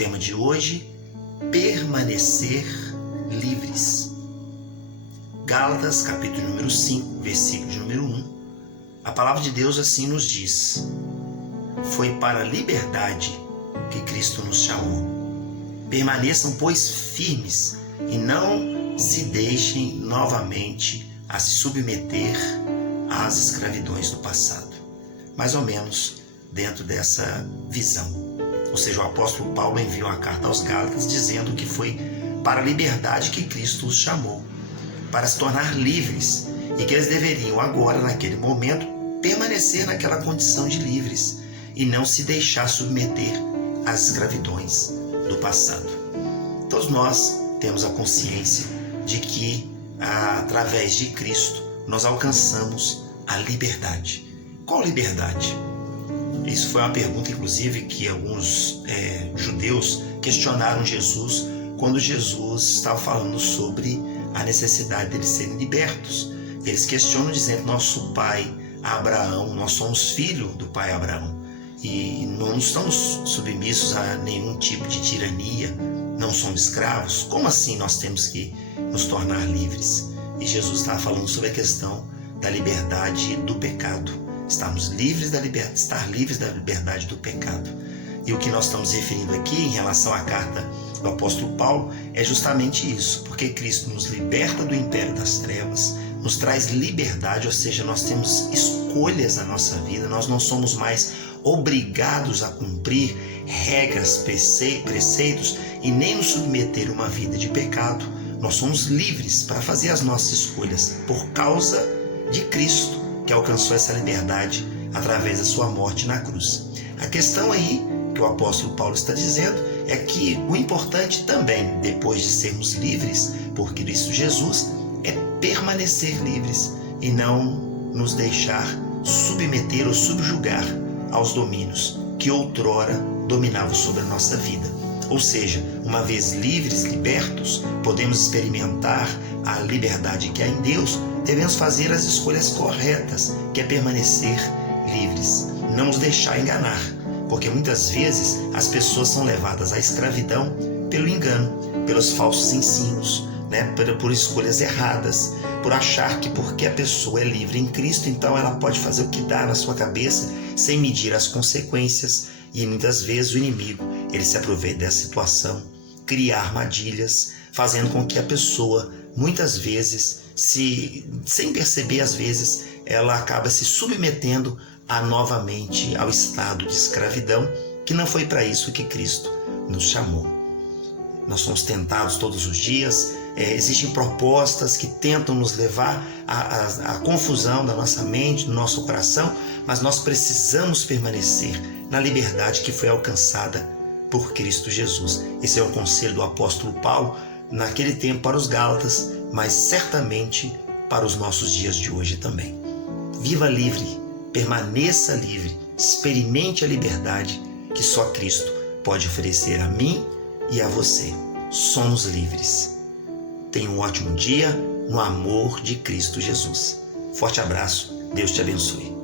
tema de hoje: permanecer livres. Gálatas, capítulo número 5, versículo de número 1. A palavra de Deus assim nos diz: foi para a liberdade que Cristo nos chamou. Permaneçam, pois, firmes e não se deixem novamente a se submeter às escravidões do passado. Mais ou menos dentro dessa visão. Ou seja, o apóstolo Paulo enviou a carta aos Gálatas dizendo que foi para a liberdade que Cristo os chamou, para se tornar livres, e que eles deveriam agora, naquele momento, permanecer naquela condição de livres e não se deixar submeter às escravidões do passado. Todos nós temos a consciência de que, através de Cristo, nós alcançamos a liberdade. Qual liberdade? Isso foi uma pergunta, inclusive, que alguns judeus questionaram Jesus quando Jesus estava falando sobre a necessidade deles serem libertos. Eles questionam dizendo: nosso pai Abraão, nós somos filhos do pai Abraão e não estamos submissos a nenhum tipo de tirania, não somos escravos. Como assim nós temos que nos tornar livres? E Jesus estava falando sobre a questão da liberdade do pecado. Estarmos livres estar livres da liberdade do pecado. E o que nós estamos referindo aqui em relação à carta do apóstolo Paulo é justamente isso, porque Cristo nos liberta do império das trevas, nos traz liberdade, ou seja, nós temos escolhas na nossa vida, nós não somos mais obrigados a cumprir regras, preceitos e nem nos submeter a uma vida de pecado. Nós somos livres para fazer as nossas escolhas por causa de Cristo, que alcançou essa liberdade através da sua morte na cruz. A questão aí que o apóstolo Paulo está dizendo é que o importante também, depois de sermos livres por Cristo Jesus, é permanecer livres e não nos deixar submeter ou subjugar aos domínios que outrora dominavam sobre a nossa vida. Ou seja, uma vez livres, libertos, podemos experimentar a liberdade que há em Deus. Devemos fazer as escolhas corretas, que é permanecer livres, não nos deixar enganar, porque muitas vezes as pessoas são levadas à escravidão pelo engano, pelos falsos ensinos, por escolhas erradas, por achar que porque a pessoa é livre em Cristo, então ela pode fazer o que dá na sua cabeça, sem medir as consequências. E muitas vezes o inimigo, ele se aproveita dessa situação, cria armadilhas, fazendo com que a pessoa, muitas vezes, sem perceber, às vezes, ela acaba se submetendo novamente ao estado de escravidão, que não foi para isso que Cristo nos chamou. Nós somos tentados todos os dias, existem propostas que tentam nos levar à confusão da nossa mente, do nosso coração, mas nós precisamos permanecer na liberdade que foi alcançada por Cristo Jesus. Esse é o conselho do apóstolo Paulo naquele tempo para os Gálatas, mas certamente para os nossos dias de hoje também. Viva livre, permaneça livre, experimente a liberdade que só Cristo pode oferecer a mim e a você. Somos livres. Tenha um ótimo dia no amor de Cristo Jesus. Forte abraço, Deus te abençoe.